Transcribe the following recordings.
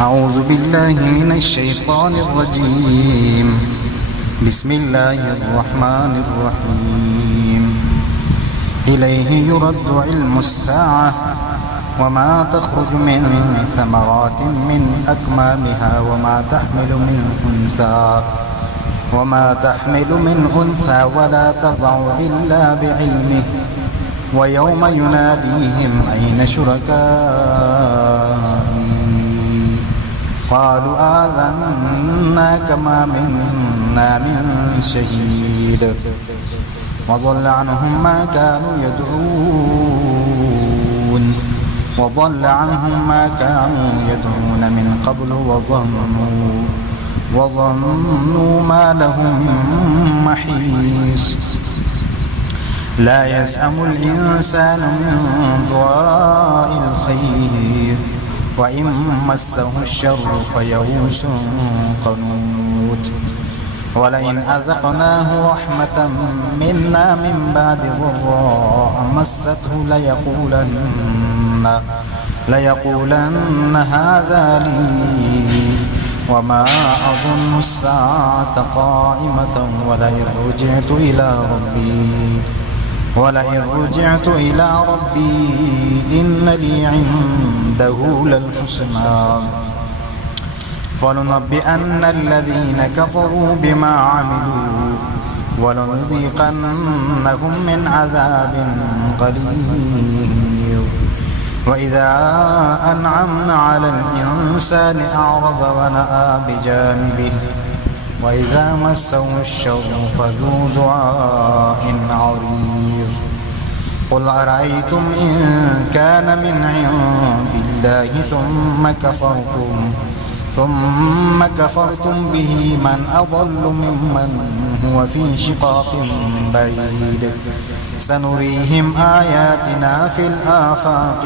أعوذ بالله من الشيطان الرجيم. بسم الله الرحمن الرحيم. إليه يرد علم الساعة وما تخرج من ثمرات من أكمامها وما تحمل من أنثى ولا تضع إلا بعلمه ويوم يناديهم أين شركائي قالوا آذناك ما منا من شهيد وضل عنهم ما كانوا يدعون من قبل وظنوا ما لهم من محيص. لا يسأم الإنسان من دعاء الخير وإن مسه الشر فيئوس قنوط. ولئن أذقناه رحمة منا من بعد ضراء مسته ليقولن هذا لي وما أظن الساعة قائمة ولئن رجعت إلى ربي إن لي عنده للحسنى فلننبئن الذين كفروا بما عملوا ولنذيقنهم من عذاب غليظ. وإذا أنعمنا على الإنسان أعرض ونأى بجانبه وإذا مسه الشر فذو دعاء عريض. قل أرأيتم إن كان من عند الله ثم كفرتم به من أضل ممن هو في شقاق بعيد. سنريهم آياتنا في الآفاق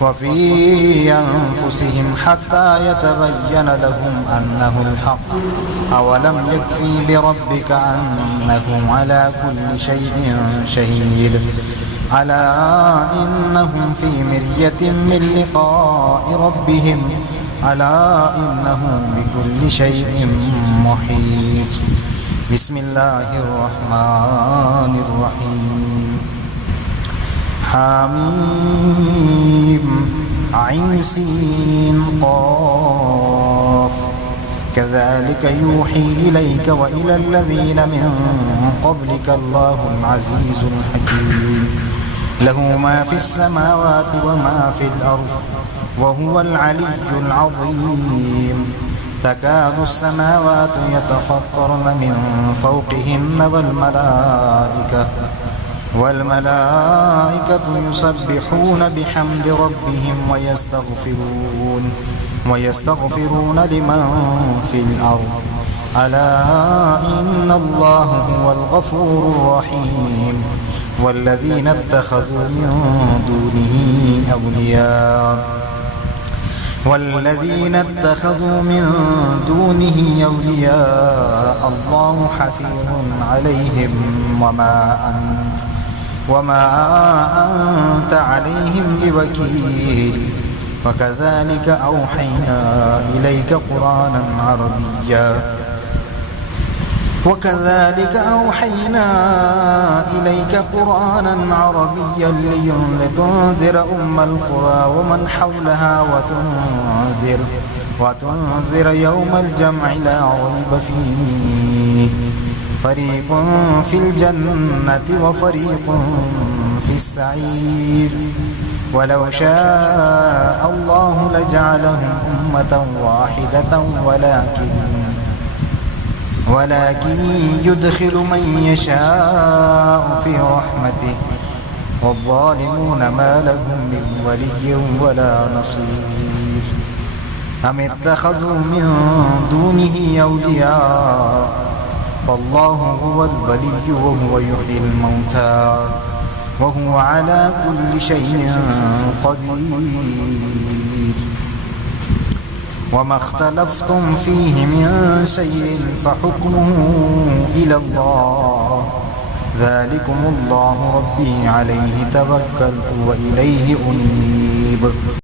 وفي أنفسهم حتى يتبين لهم أنه الحق. أولم يكفي بربك أنه على كل شيء شهيد. ألا إنهم في مرية من لقاء ربهم ألا إنه بكل شيء محيط. بسم الله الرحمن الرحيم. حميم عين سين قاف. كذلك يوحي إليك وإلى الذين من قبلك الله العزيز الحكيم. له ما في السماوات وما في الأرض وهو العلي العظيم. تكاد السماوات يتفطرن من فوقهن والملائكة يسبحون بحمد ربهم ويستغفرون لمن في الأرض. ألا إن الله هو الغفور الرحيم. والذين اتخذوا من دونه أولياء الله حفيظ عليهم وما أنت عليهم بوكيل. وكذلك أوحينا إليك قرآنا عربيا لتنذر أم القرى ومن حولها وتنذر يوم الجمع لا ريب فيه. فريق في الجنة وفريق في السعير. ولو شاء الله لجعلهم أمة واحدة ولكن يدخل من يشاء في رحمته والظالمون ما لهم من ولي ولا نصير. أم اتخذوا من دونه أولياء فالله هو الولي وهو يحيي الموتى وهو على كل شيء قدير. وما اختلفتم فيه من شيء فحكمه إلى الله. ذلكم الله ربي عليه توكلت وإليه أنيب.